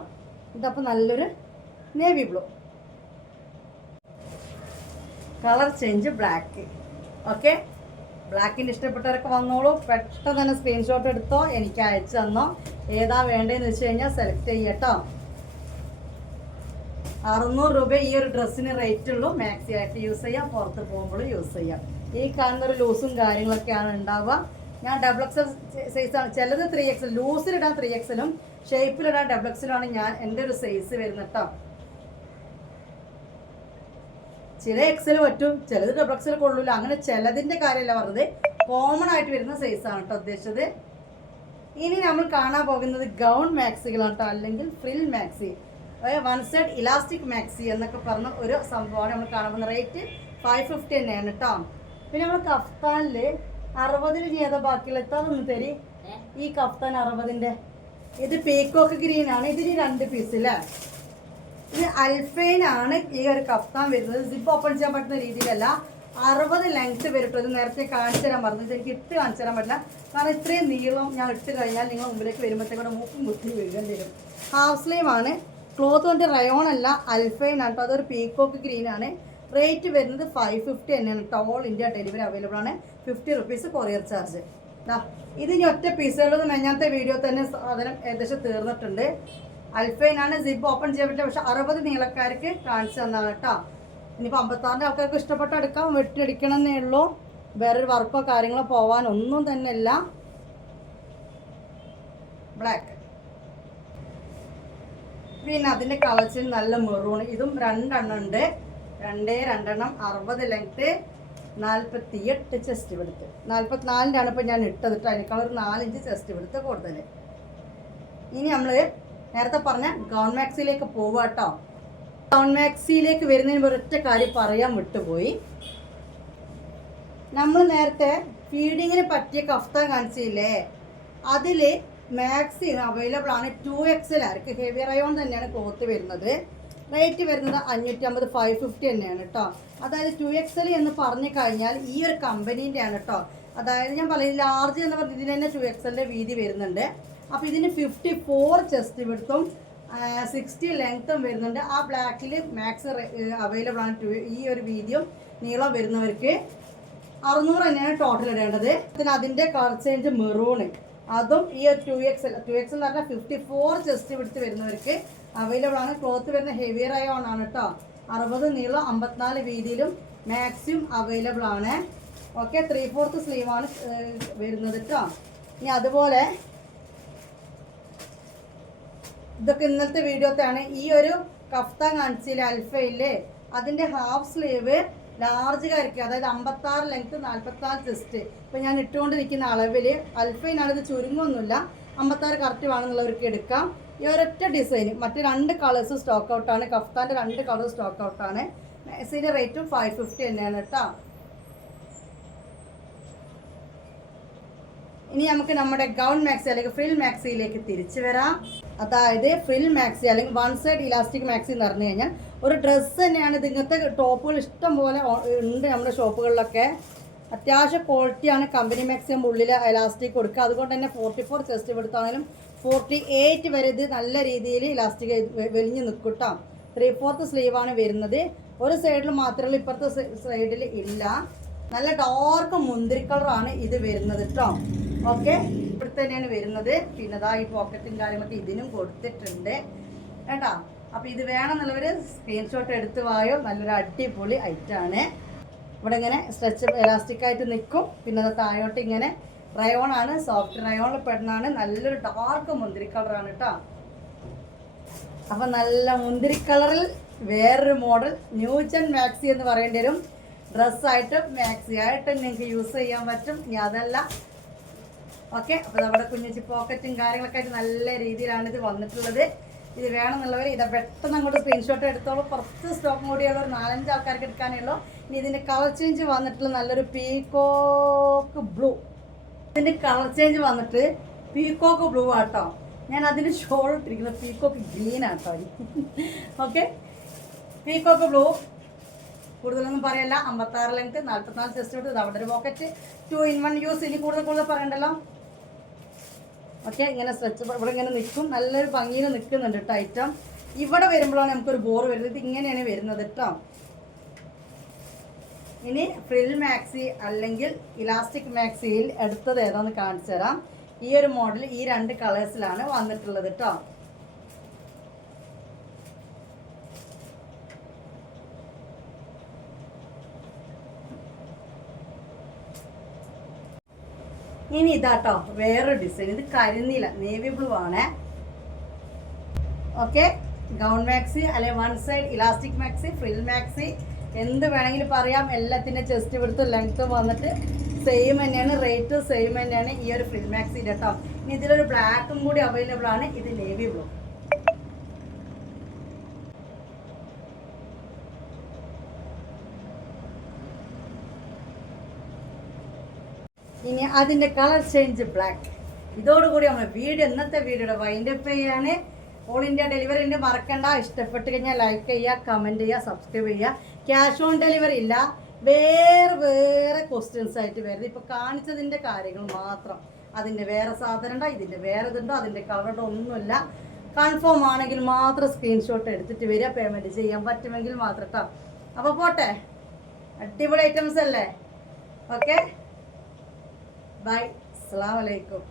ഇതപ്പോൾ നല്ലൊരു navy blue colour change black okay ബ്ലാക്കിന്റെ ഇഷ്ടപ്പെട്ടവരൊക്കെ വന്നോളൂ. പെട്ടെന്ന് തന്നെ സ്ക്രീൻഷോട്ട് എടുത്തോ എനിക്ക് അയച്ചു തന്നോ. ഏതാ വേണ്ടതെന്ന് വെച്ച് കഴിഞ്ഞാൽ സെലക്ട് ചെയ്യട്ടോ. അറുന്നൂറ് രൂപ ഈ ഒരു ഡ്രസ്സിന് റേറ്റ് ഉള്ളൂ. മാക്സി ആയിട്ട് യൂസ് ചെയ്യാം. പുറത്ത് പോകുമ്പോൾ യൂസ് ചെയ്യാം. ഈ കാണുന്ന ഒരു ലൂസും കാര്യങ്ങളൊക്കെയാണ് ഉണ്ടാവുക. ഞാൻ ഡബിൾ എക്സൽ സൈസാണ് ചിലത് ത്രീ എക്സൽ ലൂസിലിടാൻ ത്രീ എക്സലും ഷേപ്പിലിടാൻ ഡബിൾ എക്സലുമാണ് ഞാൻ എന്റെ ഒരു സൈസ് വരുന്നത് കേട്ടോ ചില എക്സൽ പറ്റും ചിലത് ഡബിൾ എക്സൽ കൊള്ളൂല അങ്ങനെ ചിലതിന്റെ കാര്യമല്ല പറഞ്ഞത്. കോമൺ ആയിട്ട് വരുന്ന സൈസാണ് കേട്ടോ ഉദ്ദേശിച്ചത്. ഇനി നമ്മൾ കാണാൻ പോകുന്നത് ഗൗൺ മാക്സികളാണ് കേട്ടോ അല്ലെങ്കിൽ frill maxi one side elastic maxi എന്നൊക്കെ പറഞ്ഞ ഒരു സംഭവമാണ് നമ്മൾ കാണാൻ പോകുന്ന റേറ്റ് ഫൈവ് ഫിഫ്റ്റി തന്നെയാണ് കേട്ടോ പിന്നെ നമ്മൾ കഫ്താനിൽ അറുപതിന് ചെയ്ത ബാക്കിയുള്ള എത്ര ഒന്ന് തരി ഈ കഫ്താൻ അറുപതിന്റെ ഇത് പീക്കോക്ക് ഗ്രീൻ ആണ്. ഇതിന് രണ്ട് പീസ് അല്ലേ ഇത് അൽഫയിലാണ് ഈ ഒരു കഫ്താൻ വരുന്നത്. സിപ്പ് ഓപ്പൺ ചെയ്യാൻ പറ്റുന്ന രീതിയിലല്ല. അറുപത് ലെങ്ത് വരും ഇത് നേരത്തെ കാണിച്ചു തരാൻ പറഞ്ഞത് എനിക്ക് ഇട്ട് കാണിച്ചു തരാൻ പറ്റില്ല. കാരണം ഇത്രയും നീളം ഞാൻ ഇട്ട് കഴിഞ്ഞാൽ നിങ്ങൾ മുമ്പിലേക്ക് വരുമ്പോഴത്തേക്കൂടെ മൂക്കും കുത്തി വീഴേണ്ടി വരും ഹാഫ് സ്ലീവ് ആണ്. ക്ലോത്ത് കൊണ്ട് റയോൺ അല്ല അൽഫൈൻ ആണ് കേട്ടോ അതൊരു പീക്കോക്ക് ഗ്രീൻ ആണ്. റേറ്റ് വരുന്നത് ഫൈവ് ഫിഫ്റ്റി തന്നെയാണ് കേട്ടോ ഓൾ ഇന്ത്യ ഡെലിവറി അവൈലബിൾ ആണ്. ഫിഫ്റ്റി റുപ്പീസ് കൊറിയർ ചാർജ് ഇത് ഇനി ഒറ്റ പീസുകളൊന്നും മെഞ്ഞാത്ത വീഡിയോ തന്നെ സാധനം ഏകദേശം തീർന്നിട്ടുണ്ട്. അൽഫൈൻ ആണ് സിബ് ഓപ്പൺ ചെയ്യാൻ പറ്റില്ല പക്ഷെ അറുപത് നീളക്കാർക്ക് കാണിച്ചു തന്നാണ് കേട്ടോ. ഇനിയിപ്പോൾ അമ്പത്താറിന്റെ ആൾക്കാർക്ക് ഇഷ്ടപ്പെട്ട എടുക്കാം. വെട്ടിയടിക്കണം എന്നേ ഉള്ളൂ. വേറൊരു വർക്കോ കാര്യങ്ങളോ പോവാൻ ഒന്നും തന്നെ ഇല്ല. ബ്ലാക്ക് പിന്നെ അതിന്റെ കളച്ചിൽ നല്ല മെറൂൺ ഇതും രണ്ടെണ്ണം ഉണ്ട്. രണ്ടേ രണ്ടെണ്ണം അറുപത് ലെങ്ത്ത് നാൽപ്പത്തി എട്ട് ചെസ്റ്റ് വെടുത്ത് നാൽപ്പത്തിനാലിന്റെ ആണ് ഇപ്പോൾ ഞാൻ ഇട്ടത് കേട്ടോ. അതിനേക്കാൾ ഒരു നാലിഞ്ച് ചെസ്റ്റ് വെടുത്ത് കൂടുതൽ ഇനി നമ്മൾ നേരത്തെ പറഞ്ഞ ഗൗൺ മാക്സിയിലേക്ക് പോവുക കേട്ടോ. ഗൗൺ മാക്സിയിലേക്ക് വരുന്നതിന് ഒരൊറ്റ കാര്യം പറയാൻ വിട്ടുപോയി. നമ്മൾ നേരത്തെ ഫീഡിങ്ങിന് പറ്റിയ കഫ്ത കാണിച്ചില്ലേ? അതിൽ മാക്സി അവൈലബിൾ ആണ്. ടു എക്സ് ആർക്ക് ഹെവി റയോൺ തന്നെയാണ് ക്ലോത്ത് വരുന്നത്. റേറ്റ് വരുന്നത് അഞ്ഞൂറ്റി അമ്പത് ഫൈവ് ഫിഫ്റ്റി തന്നെയാണ് കേട്ടോ. അതായത് ടു എക്സൽ എന്ന് പറഞ്ഞു കഴിഞ്ഞാൽ ഈ ഒരു കമ്പനീന്റെ ആണ് കേട്ടോ. അതായത് ഞാൻ പറയുന്നത് ലാർജ് എന്ന് പറഞ്ഞ ഇതിന് തന്നെ ടു എക്സലിന്റെ വീതി വരുന്നുണ്ട്. അപ്പോൾ ഇതിന് ഫിഫ്റ്റി ഫോർ ചെസ്റ്റ് വിടുത്തും സിക്സ്റ്റി ലെങ്ത്തും വരുന്നുണ്ട്. ആ ബ്ലാക്കിൽ മാക്സ് അവൈലബിൾ ആണ് ഈ ഒരു വീതിയും നീളം വരുന്നവർക്ക്. അറുന്നൂറ് തന്നെയാണ് ടോട്ടൽ ഇടേണ്ടത്. പിന്നെ അതിന്റെ കളർ ചേഞ്ച് മെറൂണ് അതും ഈ ഒരു ടു എക്സ് ടു എക്സ് എന്ന് പറഞ്ഞാൽ ഫിഫ്റ്റി ഫോർ ചെസ്റ്റ് പിടിച്ച് വരുന്നവർക്ക് അവൈലബിൾ ആണ്. ക്ലോത്ത് വരുന്ന ഹെവിയർ ആയ ഓണാണ് കേട്ടോ അറുപത് നീളം അമ്പത്തിനാല് വീതിയിലും മാക്സിമം അവൈലബിൾ ആണ്. ഓക്കെ ത്രീ ഫോർത്ത് സ്ലീവാണ് വരുന്നത് കേട്ടോ ഇനി അതുപോലെ ഇതൊക്കെ ഇന്നത്തെ വീഡിയോത്താണ് ഈ ഒരു കഫ്ത കാണിച്ചില്ല അൽഫയില്ലേ അതിന്റെ ഹാഫ് സ്ലീവ് ലാർജ് ലാർജുകാർക്ക് അതായത് അമ്പത്താറ് ലെങ്ത്ത് നാൽപ്പത്താറ് ചെസ്റ്റ് ഇപ്പം ഞാൻ ഇട്ടുകൊണ്ടിരിക്കുന്ന അളവിൽ അൽഫൈനാണ് ഇത് ചുരുങ്ങൊന്നുമില്ല. അമ്പത്താറ് കറക്റ്റ് വേണമെന്നുള്ളവർക്ക് എടുക്കാം. ഈ ഒരൊറ്റ ഡിസൈൻ മറ്റ് രണ്ട് കളേഴ്സ് സ്റ്റോക്ക് ഔട്ടാണ് കഫ്താന്റെ രണ്ട് കളേഴ്സ് സ്റ്റോക്ക് ഔട്ടാണ് മാക്സിന്റെ റേറ്റും ഫൈവ് ഫിഫ്റ്റി തന്നെയാണ് കേട്ടോ. ഇനി നമുക്ക് നമ്മുടെ ഗൗൺ മാക്സി അല്ലെങ്കിൽ ഫ്രിൽ മാക്സിയിലേക്ക് തിരിച്ചു വരാം. അതായത് ഫ്രിൽ മാക്സി അല്ലെങ്കിൽ വൺ സൈഡ് ഇലാസ്റ്റിക് മാക്സി എന്ന് പറഞ്ഞു കഴിഞ്ഞാൽ ഒരു ഡ്രസ്സ് തന്നെയാണ് ഇത്. ഇങ്ങനത്തെ ടോപ്പുകൾ ഇഷ്ടം പോലെ ഉണ്ട് നമ്മുടെ ഷോപ്പുകളിലൊക്കെ. അത്യാവശ്യം ക്വാളിറ്റിയാണ് കമ്പനി മാക്സിമം ഉള്ളിൽ ഇലാസ്റ്റിക് കൊടുക്കുക. അതുകൊണ്ട് തന്നെ ഫോർട്ടി ഫോർ ചെസ്റ്റ് എടുത്താണെങ്കിലും ഫോർട്ടി എയ്റ്റ് വരെ ഇത് നല്ല രീതിയിൽ ഇലാസ്റ്റിക് വെലിഞ്ഞ് നിൽക്കും ത്രീ ഫോർത്ത് സ്ലീവാണ് വരുന്നത്. ഒരു സൈഡിൽ മാത്രമേ ഇപ്പുറത്തെ സൈഡിൽ ഇല്ല. നല്ല ഡാർക്ക് മുന്തിരി കളറാണ് ഇത് വരുന്നത് കേട്ടോ ഓക്കെ ഇവിടെ തന്നെയാണ് വരുന്നത്. പിന്നെ ഇതാ ഈ പോക്കറ്റും കാര്യങ്ങളൊക്കെ ഇതിനും കൊടുത്തിട്ടുണ്ട്. കേട്ടോ? അപ്പോൾ ഇത് വേണമെന്നുള്ളവർ സ്ക്രീൻഷോട്ട് എടുത്ത് വായോ. നല്ലൊരു അടിപൊളി ഐറ്റാണ് ഇവിടെ ഇങ്ങനെ സ്ട്രെച്ച് എലാസ്റ്റിക് ആയിട്ട് നിൽക്കും. പിന്നെ അത് താഴോട്ട് ഇങ്ങനെ റയോൺ ആണ്. സോഫ്റ്റ് റയോണിൽ പെടുന്നതാണ്. നല്ലൊരു ഡാർക്ക് മുന്തിരി കളറാണ് കേട്ടോ അപ്പൊ നല്ല മുന്തിരി കളറിൽ വേറൊരു മോഡൽ ന്യൂജൻ മാക്സി എന്ന് പറയേണ്ടി വരും. ഡ്രസ്സായിട്ടും മാക്സി ആയിട്ടും നിങ്ങൾക്ക് യൂസ് ചെയ്യാൻ പറ്റും. ഇനി അതല്ല. ഓക്കെ? അപ്പോൾ നമ്മുടെ കുഞ്ഞിച്ചി പോക്കറ്റും കാര്യങ്ങളൊക്കെ ആയിട്ട് നല്ല രീതിയിലാണ് ഇത് വന്നിട്ടുള്ളത്. ഇത് വേണമെന്നുള്ളവർ ഇത് പെട്ടെന്ന് അങ്ങോട്ട് സ്ക്രീൻഷോട്ട് എടുത്തോളൂ. കുറച്ച് സ്റ്റോക്ക് കൂടിയുള്ള ഒരു നാലഞ്ച് ആൾക്കാർക്ക് എടുക്കാനേ ഉള്ളൂ. ഇനി ഇതിന്റെ കളർ ചേഞ്ച് വന്നിട്ടുള്ള നല്ലൊരു പീകോക്ക് ബ്ലൂ ഇതിന്റെ കളർ ചേഞ്ച് വന്നിട്ട് പീകോക്ക് ബ്ലൂ ആട്ടോ. ഞാൻ അതിന് ഷോൾ ഇട്ടിരിക്കുന്നത് പീക്കോക്ക് ഗ്രീൻ ആട്ടോ. ഓക്കെ? പീകോക്ക് ബ്ലൂ കൂടുതലൊന്നും പറയല്ല. അമ്പത്താറ് ലെങ്ത് നാൽപ്പത്തിനാല് ചെസ്റ്റ് തൊട്ട് ഇത് അവിടെ ഒരു pocket two in one use ഇനി കൂടുതൽ കൂടുതൽ പറയണ്ടല്ലോ. ഓക്കെ ഇങ്ങനെ സ്ട്രെച്ച് ഇവിടെ ഇങ്ങനെ നിൽക്കും. നല്ലൊരു ഭംഗിയിൽ നിൽക്കുന്നുണ്ട് കേട്ടോ ഐറ്റം ഇവിടെ വരുമ്പോഴാണ് നമുക്കൊരു ബോർ വരുന്നത്. ഇത് ഇങ്ങനെയാണ് വരുന്നത് കേട്ടോ ഇനി ഫ്രിൽ മാക്സി അല്ലെങ്കിൽ ഇലാസ്റ്റിക് മാക്സിയിൽ എടുത്തത് ഏതാന്ന് കാണിച്ചു തരാം. ഈ ഒരു മോഡൽ ഈ രണ്ട് കളേഴ്സിലാണ് വന്നിട്ടുള്ളത് കേട്ടോ ഇനി ഇതാട്ടോ വേറൊരു ഡിസൈൻ ഇത് കരുന്നില്ല നേവി ബ്ലൂ ആണ്. ഓക്കെ ഗൗൺ മാക്സി അല്ലെ one side elastic maxi frill maxi എന്ത് വേണമെങ്കിലും പറയാം എല്ലാത്തിന്റെ ചെസ്റ്റ് വിടുത്തും ലെങ്ത്ത് വന്നിട്ട് സെയിം തന്നെയാണ് റേറ്റ് സെയിം തന്നെയാണ് ഈ ഒരു ഫ്രിൽ മാക്സി കേട്ടോ ഇനി ഇതിലൊരു ബ്ലാക്കും കൂടി അവൈലബിൾ ആണ് ഇത് നേവി ബ്ലൂ ഇനി അതിന്റെ കളർ ചേഞ്ച് ബ്ലാക്ക് ഇതോടുകൂടി നമ്മൾ വീട് ഇന്നത്തെ വീഡിയോയുടെ വൈൻഡപ്പ് ചെയ്യാണ്. ഓൾ ഇന്ത്യ ഡെലിവറി ഉണ്ട്. മറക്കണ്ട. ഇഷ്ടപ്പെട്ട് കഴിഞ്ഞാൽ ലൈക്ക് ചെയ്യുക കമന്റ് ചെയ്യുക സബ്സ്ക്രൈബ് ചെയ്യുക. ക്യാഷ് ഓൺ ഡെലിവറി ഇല്ല. വേറെ വേറെ ക്വസ്റ്റ്യൻസ് ആയിട്ട് വരുന്നത്. ഇപ്പോൾ കാണിച്ചതിന്റെ കാര്യങ്ങൾ മാത്രം. അതിന്റെ വേറെ സാധനം ഉണ്ടോ? ഇതിന്റെ വേറെ ഇതുണ്ടോ? അതിന്റെ കളറുണ്ടോ ഒന്നുമില്ല. കൺഫേം ആണെങ്കിൽ മാത്രം സ്ക്രീൻഷോട്ട് എടുത്തിട്ട് വരിക. പേയ്മെന്റ് ചെയ്യാൻ പറ്റുമെങ്കിൽ മാത്രം കേട്ടോ അപ്പോൾ പോട്ടെ. അടിപൊളി ഐറ്റംസ് അല്ലേ? ഓക്കെ ബൈ അസ്സാം വലൈക്കും